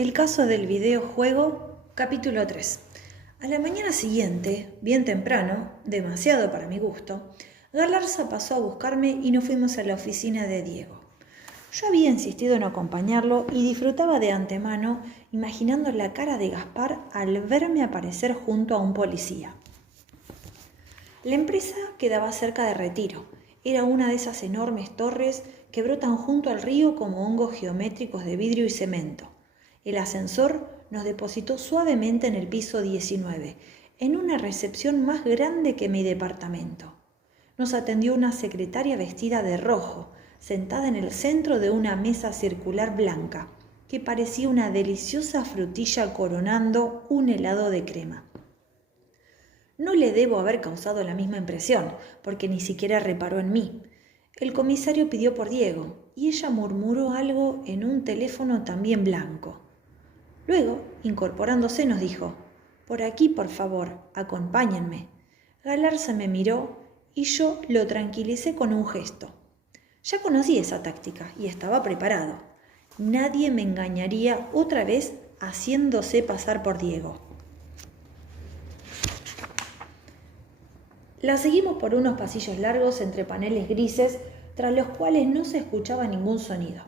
El caso del videojuego, capítulo 3. A la mañana siguiente, bien temprano, demasiado para mi gusto, Galarza pasó a buscarme y nos fuimos a la oficina de Diego. Yo había insistido en acompañarlo y disfrutaba de antemano imaginando la cara de Gaspar al verme aparecer junto a un policía. La empresa quedaba cerca de Retiro. Era una de esas enormes torres que brotan junto al río como hongos geométricos de vidrio y cemento. El ascensor nos depositó suavemente en el piso 19, en una recepción más grande que mi departamento. Nos atendió una secretaria vestida de rojo, sentada en el centro de una mesa circular blanca, que parecía una deliciosa frutilla coronando un helado de crema. No le debo haber causado la misma impresión, porque ni siquiera reparó en mí. El comisario pidió por Diego, y ella murmuró algo en un teléfono también blanco. Luego, incorporándose, nos dijo: «Por aquí, por favor, acompáñenme». Galarza me miró y yo lo tranquilicé con un gesto. Ya conocí esa táctica y estaba preparado. Nadie me engañaría otra vez haciéndose pasar por Diego. La seguimos por unos pasillos largos entre paneles grises, tras los cuales no se escuchaba ningún sonido.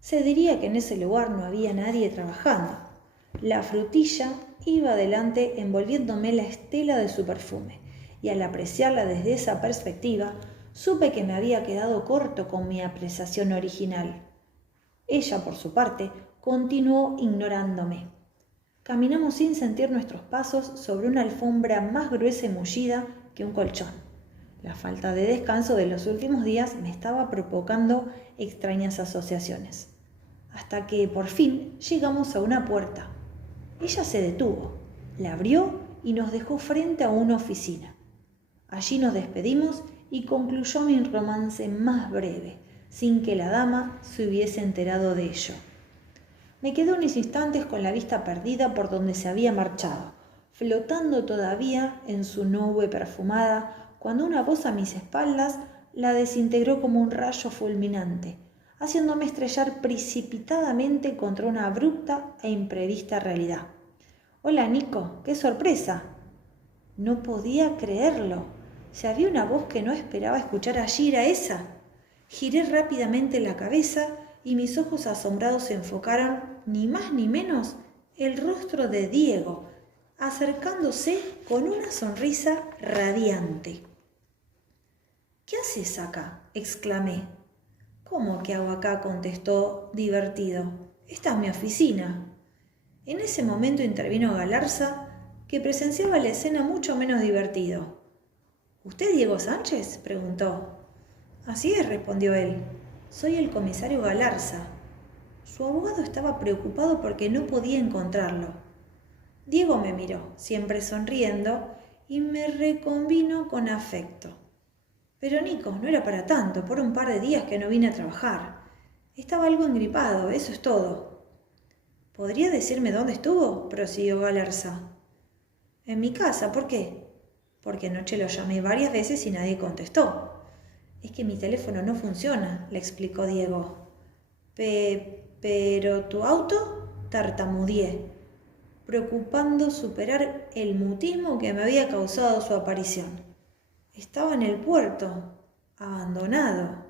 Se diría que en ese lugar no había nadie trabajando. La frutilla iba adelante envolviéndome la estela de su perfume, y al apreciarla desde esa perspectiva, supe que me había quedado corto con mi apreciación original. Ella, por su parte, continuó ignorándome. Caminamos sin sentir nuestros pasos sobre una alfombra más gruesa y mullida que un colchón. La falta de descanso de los últimos días me estaba provocando extrañas asociaciones. Hasta que, por fin, llegamos a una puerta. Ella se detuvo, la abrió y nos dejó frente a una oficina. Allí nos despedimos y concluyó mi romance más breve, sin que la dama se hubiese enterado de ello. Me quedé unos instantes con la vista perdida por donde se había marchado, flotando todavía en su nube perfumada, cuando una voz a mis espaldas la desintegró como un rayo fulminante, haciéndome estrellar precipitadamente contra una abrupta e imprevista realidad. «Hola, Nico, qué sorpresa». No podía creerlo. Si había una voz que no esperaba escuchar allí, era esa. Giré rápidamente la cabeza y mis ojos asombrados enfocaron, ni más ni menos, el rostro de Diego, acercándose con una sonrisa radiante. «¿Qué haces acá?», exclamé. «¿Cómo que hago acá?», contestó divertido. «Esta es mi oficina». En ese momento intervino Galarza, que presenciaba la escena mucho menos divertido. «¿Usted Diego Sánchez?», preguntó. «Así es», respondió él. «Soy el comisario Galarza». Su abogado estaba preocupado porque no podía encontrarlo. Diego me miró, siempre sonriendo, y me reconvino con afecto. «Pero Nico, no era para tanto, por un par de días que no vine a trabajar. Estaba algo engripado, eso es todo». «¿Podría decirme dónde estuvo?», prosiguió Galarza. «En mi casa, ¿por qué?». «Porque anoche lo llamé varias veces y nadie contestó». «Es que mi teléfono no funciona», le explicó Diego. «¿Pero tu auto?», tartamudeé, preocupando superar el mutismo que me había causado su aparición. «Estaba en el puerto, abandonado».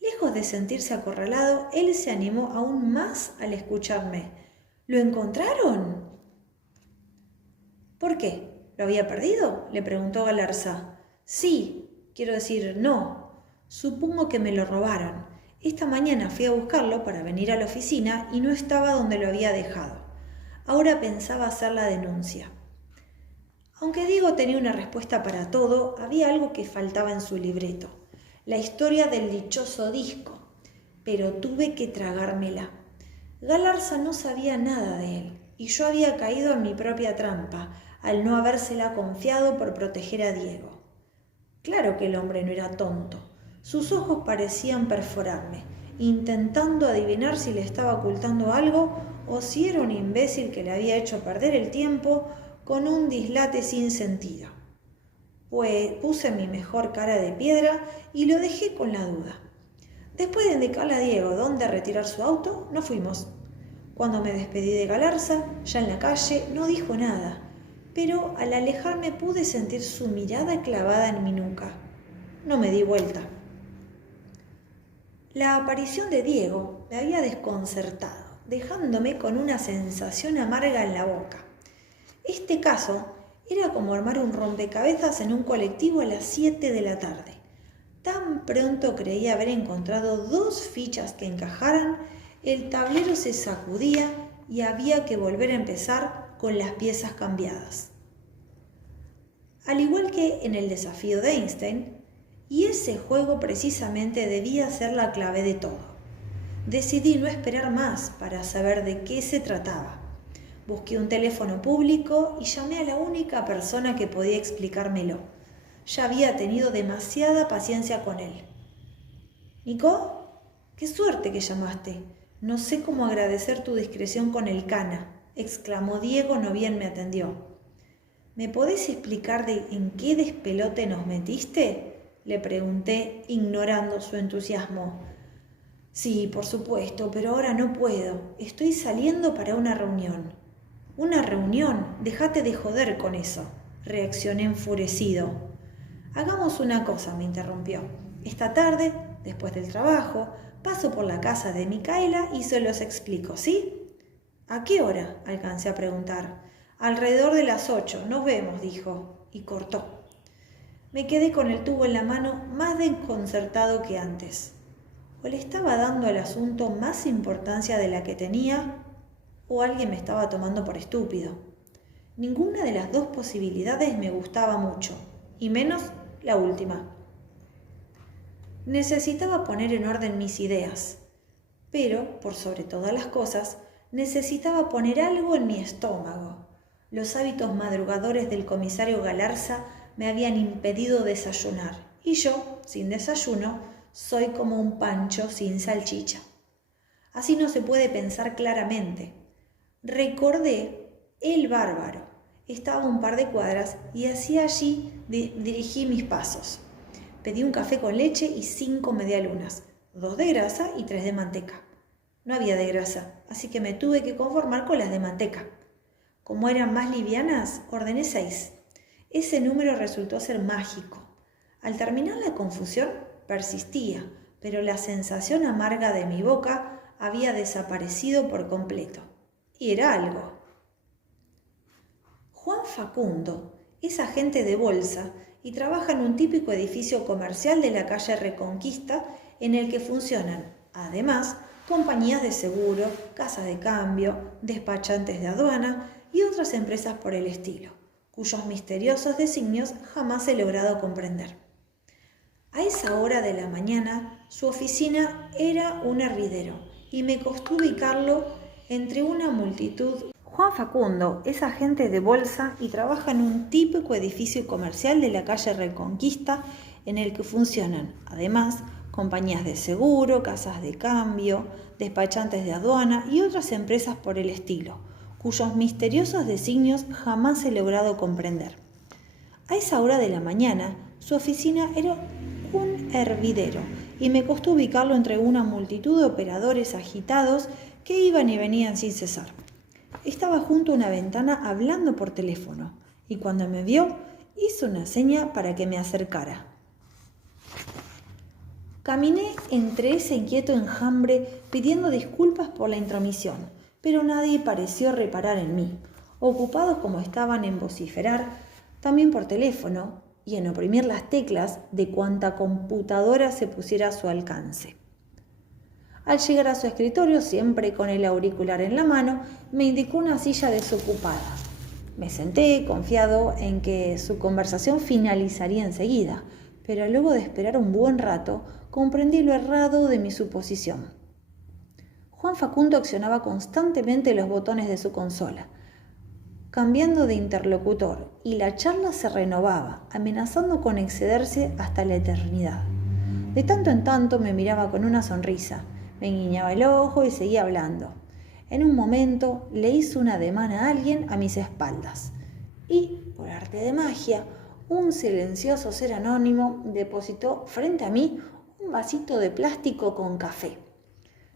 Lejos de sentirse acorralado, él se animó aún más al escucharme. «¿Lo encontraron?». «¿Por qué? ¿Lo había perdido?», le preguntó Galarza. «Sí, quiero decir, no. Supongo que me lo robaron. Esta mañana fui a buscarlo para venir a la oficina y no estaba donde lo había dejado. Ahora pensaba hacer la denuncia». Aunque Diego tenía una respuesta para todo, había algo que faltaba en su libreto: la historia del dichoso disco, pero tuve que tragármela. Galarza no sabía nada de él, y yo había caído en mi propia trampa, al no habérsela confiado por proteger a Diego. Claro que el hombre no era tonto. Sus ojos parecían perforarme, intentando adivinar si le estaba ocultando algo o si era un imbécil que le había hecho perder el tiempo con un dislate sin sentido. Pues puse mi mejor cara de piedra y lo dejé con la duda. Después de indicarle a Diego dónde retirar su auto, nos fuimos. Cuando me despedí de Galarza, ya en la calle, no dijo nada, pero al alejarme pude sentir su mirada clavada en mi nuca. No me di vuelta. La aparición de Diego me había desconcertado, dejándome con una sensación amarga en la boca. Este caso era como armar un rompecabezas en un colectivo a las 7 de la tarde. Tan pronto creía haber encontrado 2 fichas que encajaran, el tablero se sacudía y había que volver a empezar con las piezas cambiadas. Al igual que en el desafío de Einstein, y ese juego precisamente debía ser la clave de todo. Decidí no esperar más para saber de qué se trataba. Busqué un teléfono público y llamé a la única persona que podía explicármelo. Ya había tenido demasiada paciencia con él. «Nico, qué suerte que llamaste. No sé cómo agradecer tu discreción con el cana», exclamó Diego, no bien me atendió. «¿Me podés explicar en qué despelote nos metiste?», le pregunté, ignorando su entusiasmo. «Sí, por supuesto, pero ahora no puedo. Estoy saliendo para una reunión». «¿Una reunión? Déjate de joder con eso», reaccioné enfurecido. «Hagamos una cosa», me interrumpió. «Esta tarde, después del trabajo, paso por la casa de Micaela y se los explico, ¿sí?» «¿A qué hora?», alcancé a preguntar. «Alrededor de las 8, nos vemos», dijo, y cortó. Me quedé con el tubo en la mano, más desconcertado que antes. O le estaba dando al asunto más importancia de la que tenía, o alguien me estaba tomando por estúpido. Ninguna de las 2 posibilidades me gustaba mucho, y menos la última. Necesitaba poner en orden mis ideas, pero, por sobre todas las cosas, necesitaba poner algo en mi estómago. Los hábitos madrugadores del comisario Galarza me habían impedido desayunar, y yo, sin desayuno, soy como un pancho sin salchicha. Así no se puede pensar claramente. Recordé El Bárbaro. Estaba a un par de cuadras y hacia allí dirigí mis pasos. Pedí un café con leche y 5 medialunas, 2 de grasa y 3 de manteca. No había de grasa, así que me tuve que conformar con las de manteca. Como eran más livianas, ordené 6. Ese número resultó ser mágico. Al terminar la confusión, persistía, pero la sensación amarga de mi boca había desaparecido por completo. Y era algo. Juan Facundo es agente de bolsa y trabaja en un típico edificio comercial de la calle Reconquista en el que funcionan, además, compañías de seguro, casas de cambio, despachantes de aduana y otras empresas por el estilo, cuyos misteriosos designios jamás he logrado comprender. A esa hora de la mañana, su oficina era un hervidero y me costó ubicarlo entre una multitud. Juan Facundo es agente de bolsa y trabaja en un típico edificio comercial de la calle Reconquista en el que funcionan, además, compañías de seguro, casas de cambio, despachantes de aduana y otras empresas por el estilo, cuyos misteriosos designios jamás he logrado comprender. A esa hora de la mañana, su oficina era un hervidero y me costó ubicarlo entre una multitud de operadores agitados que iban y venían sin cesar. Estaba junto a una ventana hablando por teléfono y cuando me vio hizo una seña para que me acercara. Caminé entre ese inquieto enjambre pidiendo disculpas por la intromisión, pero nadie pareció reparar en mí, ocupados como estaban en vociferar, también por teléfono, y en oprimir las teclas de cuanta computadora se pusiera a su alcance. Al llegar a su escritorio, siempre con el auricular en la mano, me indicó una silla desocupada. Me senté, confiado en que su conversación finalizaría enseguida, pero luego de esperar un buen rato, comprendí lo errado de mi suposición. Juan Facundo accionaba constantemente los botones de su consola, cambiando de interlocutor, y la charla se renovaba, amenazando con excederse hasta la eternidad. De tanto en tanto me miraba con una sonrisa, me guiñaba el ojo y seguía hablando. En un momento le hizo un ademán a alguien a mis espaldas y, por arte de magia, un silencioso ser anónimo depositó frente a mí un vasito de plástico con café.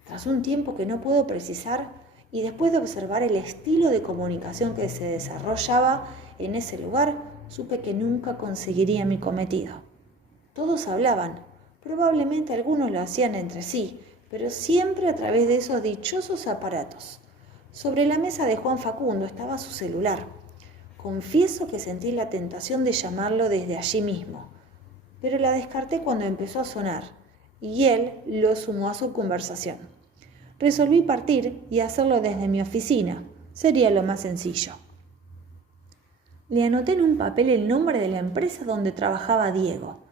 Tras un tiempo que no puedo precisar, y después de observar el estilo de comunicación que se desarrollaba en ese lugar, supe que nunca conseguiría mi cometido. Todos hablaban, probablemente algunos lo hacían entre sí, pero siempre a través de esos dichosos aparatos. Sobre la mesa de Juan Facundo estaba su celular. Confieso que sentí la tentación de llamarlo desde allí mismo, pero la descarté cuando empezó a sonar, y él lo sumó a su conversación. Resolví partir y hacerlo desde mi oficina. Sería lo más sencillo. Le anoté en un papel el nombre de la empresa donde trabajaba Diego,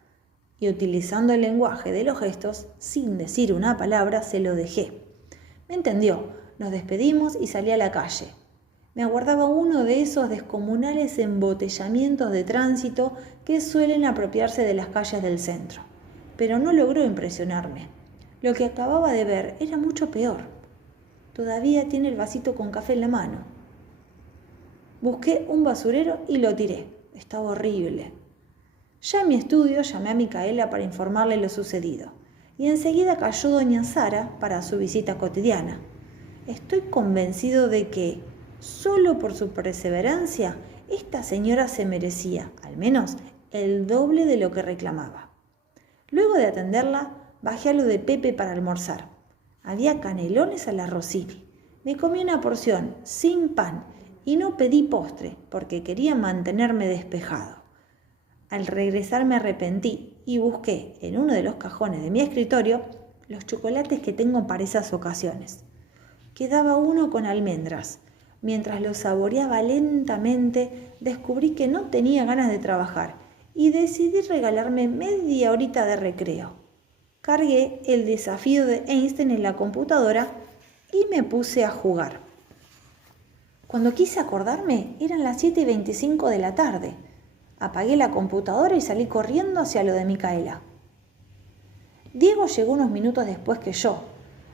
y utilizando el lenguaje de los gestos, sin decir una palabra, se lo dejé. Me entendió, nos despedimos y salí a la calle. Me aguardaba uno de esos descomunales embotellamientos de tránsito que suelen apropiarse de las calles del centro, pero no logró impresionarme. Lo que acababa de ver era mucho peor. Todavía tiene el vasito con café en la mano. Busqué un basurero y lo tiré. Estaba horrible. Ya en mi estudio llamé a Micaela para informarle lo sucedido, y enseguida cayó doña Sara para su visita cotidiana. Estoy convencido de que, solo por su perseverancia, esta señora se merecía, al menos, el doble de lo que reclamaba. Luego de atenderla, bajé a lo de Pepe para almorzar. Había canelones a la Rosini. Me comí una porción, sin pan, y no pedí postre, porque quería mantenerme despejado. Al regresar me arrepentí y busqué en uno de los cajones de mi escritorio los chocolates que tengo para esas ocasiones. Quedaba uno con almendras. Mientras lo saboreaba lentamente, descubrí que no tenía ganas de trabajar y decidí regalarme media horita de recreo. Cargué el desafío de Einstein en la computadora y me puse a jugar. Cuando quise acordarme, eran las 7:25 de la tarde. Apagué la computadora y salí corriendo hacia lo de Micaela. Diego llegó unos minutos después que yo.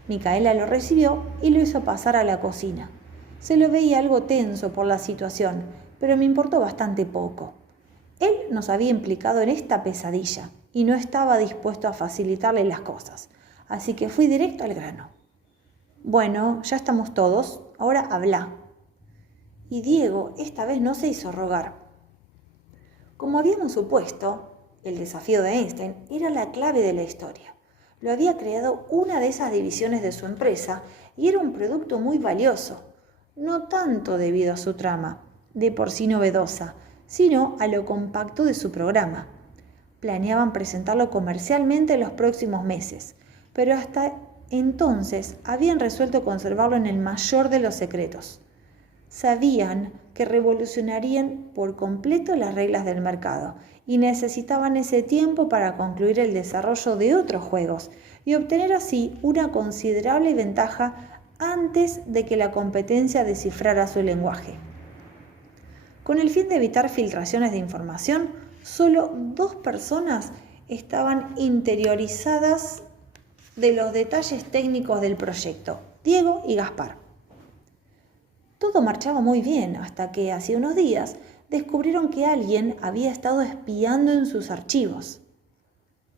Micaela lo recibió y lo hizo pasar a la cocina. Se lo veía algo tenso por la situación, pero me importó bastante poco. Él nos había implicado en esta pesadilla y no estaba dispuesto a facilitarle las cosas, así que fui directo al grano. Bueno, ya estamos todos, ahora habla. Y Diego esta vez no se hizo rogar. Como habíamos supuesto, el desafío de Einstein era la clave de la historia. Lo había creado una de esas divisiones de su empresa y era un producto muy valioso, no tanto debido a su trama, de por sí novedosa, sino a lo compacto de su programa. Planeaban presentarlo comercialmente en los próximos meses, pero hasta entonces habían resuelto conservarlo en el mayor de los secretos. Sabían que revolucionarían por completo las reglas del mercado y necesitaban ese tiempo para concluir el desarrollo de otros juegos y obtener así una considerable ventaja antes de que la competencia descifrara su lenguaje. Con el fin de evitar filtraciones de información, solo 2 personas estaban interiorizadas de los detalles técnicos del proyecto, Diego y Gaspar. Todo marchaba muy bien hasta que, hace unos días, descubrieron que alguien había estado espiando en sus archivos.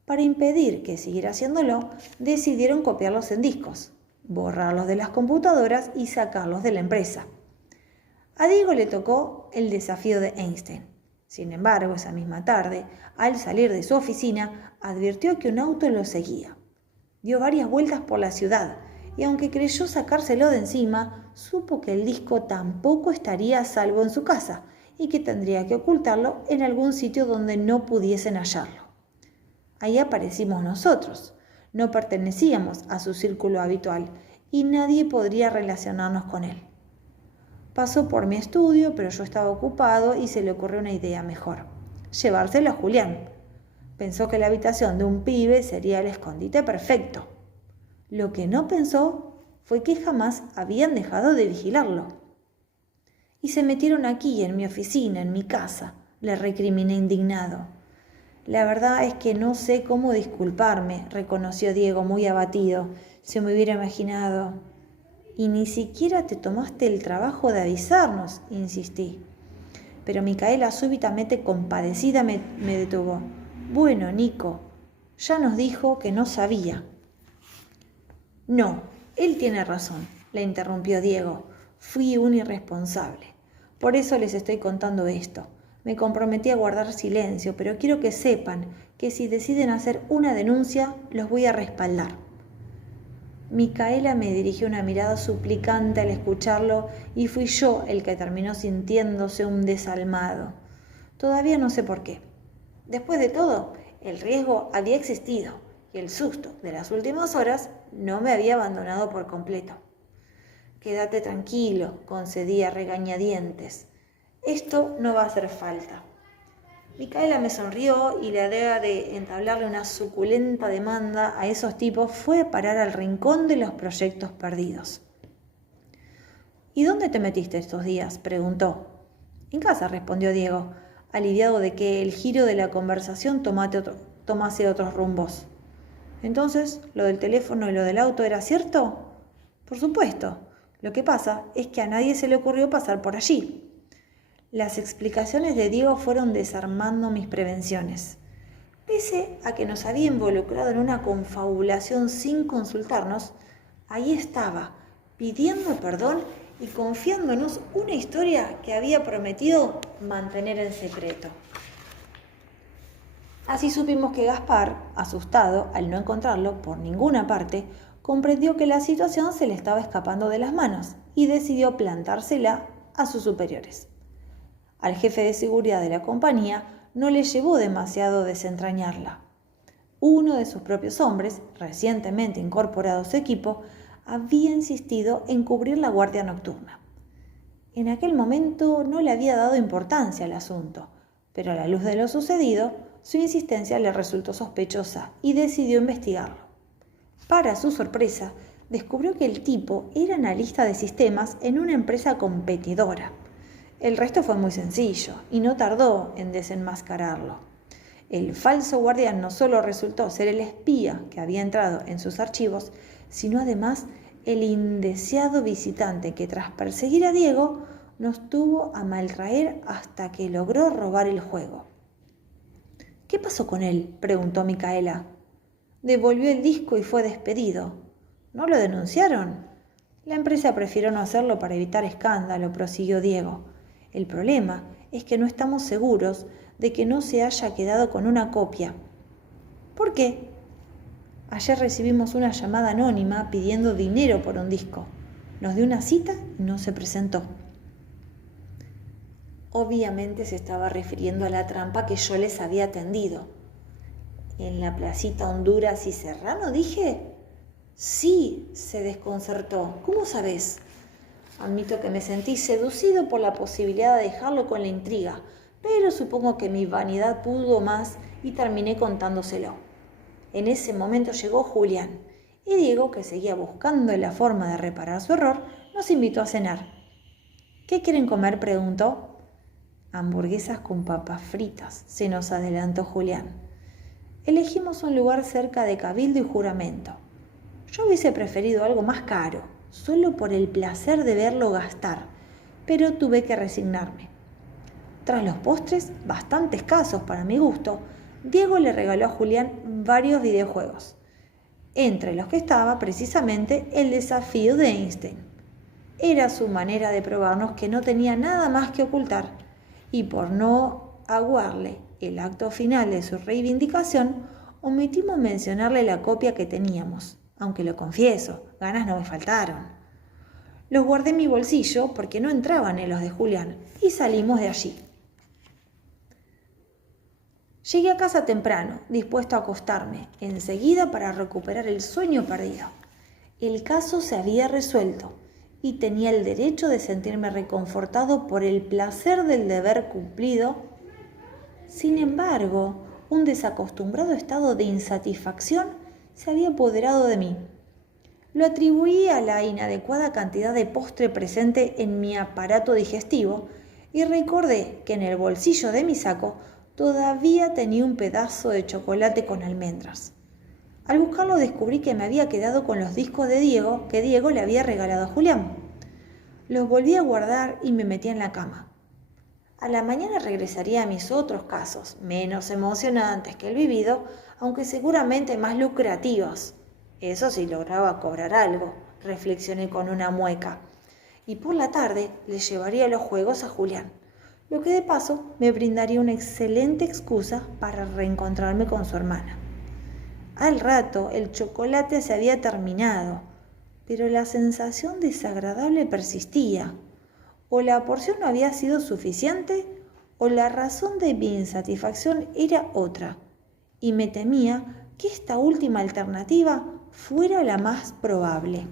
Para impedir que siguiera haciéndolo, decidieron copiarlos en discos, borrarlos de las computadoras y sacarlos de la empresa. A Diego le tocó el desafío de Einstein. Sin embargo, esa misma tarde, al salir de su oficina, advirtió que un auto lo seguía. Dio varias vueltas por la ciudad y aunque creyó sacárselo de encima, supo que el disco tampoco estaría a salvo en su casa y que tendría que ocultarlo en algún sitio donde no pudiesen hallarlo. Ahí aparecimos nosotros. No pertenecíamos a su círculo habitual y nadie podría relacionarnos con él. Pasó por mi estudio, pero yo estaba ocupado y se le ocurrió una idea mejor: llevárselo a Julián. Pensó que la habitación de un pibe sería el escondite perfecto. Lo que no pensó fue que jamás habían dejado de vigilarlo. Y se metieron aquí, en mi oficina, en mi casa, le recriminé indignado. La verdad es que no sé cómo disculparme, reconoció Diego muy abatido. Se me hubiera imaginado. Y ni siquiera te tomaste el trabajo de avisarnos, insistí. Pero Micaela, súbitamente compadecida, me detuvo. Bueno, Nico, ya nos dijo que no sabía. No, él tiene razón. le interrumpió Diego. Fui un irresponsable. Por eso les estoy contando esto. Me comprometí a guardar silencio, pero quiero que sepan que si deciden hacer una denuncia, los voy a respaldar. Micaela me dirigió una mirada suplicante al escucharlo y fui yo el que terminó sintiéndose un desalmado. Todavía no sé por qué. Después de todo, el riesgo había existido y el susto de las últimas horas no me había abandonado por completo. Quédate tranquilo, concedí a regañadientes. Esto no va a hacer falta. Micaela me sonrió y la idea de entablarle una suculenta demanda a esos tipos fue a parar al rincón de los proyectos perdidos. ¿Y dónde te metiste estos días?, preguntó. En casa, respondió Diego, aliviado de que el giro de la conversación tomase otros rumbos. Entonces, ¿lo del teléfono y lo del auto era cierto? Por supuesto. Lo que pasa es que a nadie se le ocurrió pasar por allí. Las explicaciones de Diego fueron desarmando mis prevenciones. Pese a que nos había involucrado en una confabulación sin consultarnos, ahí estaba, pidiendo perdón y confiándonos una historia que había prometido mantener en secreto. Así supimos que Gaspar, asustado al no encontrarlo por ninguna parte, comprendió que la situación se le estaba escapando de las manos y decidió plantársela a sus superiores. Al jefe de seguridad de la compañía no le llevó demasiado desentrañarla. Uno de sus propios hombres, recientemente incorporado a su equipo, había insistido en cubrir la guardia nocturna. En aquel momento no le había dado importancia al asunto, pero a la luz de lo sucedido, su insistencia le resultó sospechosa y decidió investigarlo. Para su sorpresa, descubrió que el tipo era analista de sistemas en una empresa competidora. El resto fue muy sencillo y no tardó en desenmascararlo. El falso guardián no solo resultó ser el espía que había entrado en sus archivos, sino además el indeseado visitante que tras perseguir a Diego nos tuvo a maltraer hasta que logró robar el juego. ¿Qué pasó con él?, preguntó Micaela. Devolvió el disco y fue despedido. ¿No lo denunciaron? La empresa prefirió no hacerlo para evitar escándalo, prosiguió Diego. El problema es que no estamos seguros de que no se haya quedado con una copia. ¿Por qué? Ayer recibimos una llamada anónima pidiendo dinero por un disco. Nos dio una cita y no se presentó. Obviamente se estaba refiriendo a la trampa que yo les había tendido. ¿En la placita Honduras y Serrano, dije? Sí, se desconcertó. ¿Cómo sabés? Admito que me sentí seducido por la posibilidad de dejarlo con la intriga, pero supongo que mi vanidad pudo más y terminé contándoselo. En ese momento llegó Julián y Diego, que seguía buscando la forma de reparar su error, nos invitó a cenar. ¿Qué quieren comer?, preguntó. Hamburguesas con papas fritas, se nos adelantó Julián. Elegimos un lugar cerca de Cabildo y Juramento. Yo hubiese preferido algo más caro, solo por el placer de verlo gastar, pero tuve que resignarme. Tras los postres, bastante escasos para mi gusto, Diego le regaló a Julián varios videojuegos, entre los que estaba precisamente el desafío de Einstein. Era su manera de probarnos que no tenía nada más que ocultar, y por no aguarle el acto final de su reivindicación, omitimos mencionarle la copia que teníamos, aunque lo confieso, ganas no me faltaron. Los guardé en mi bolsillo porque no entraban en los de Julián y salimos de allí. Llegué a casa temprano, dispuesto a acostarme, enseguida para recuperar el sueño perdido. El caso se había resuelto y tenía el derecho de sentirme reconfortado por el placer del deber cumplido. Sin embargo, un desacostumbrado estado de insatisfacción se había apoderado de mí. Lo atribuí a la inadecuada cantidad de postre presente en mi aparato digestivo y recordé que en el bolsillo de mi saco todavía tenía un pedazo de chocolate con almendras. Al buscarlo descubrí que me había quedado con los discos de Diego que Diego le había regalado a Julián. Los volví a guardar y me metí en la cama. A la mañana regresaría a mis otros casos, menos emocionantes que el vivido, aunque seguramente más lucrativos. Eso sí lograba cobrar algo, reflexioné con una mueca. Y por la tarde le llevaría los juegos a Julián, lo que de paso me brindaría una excelente excusa para reencontrarme con su hermana. Al rato el chocolate se había terminado, pero la sensación desagradable persistía. O la porción no había sido suficiente, o la razón de mi insatisfacción era otra, y me temía que esta última alternativa fuera la más probable.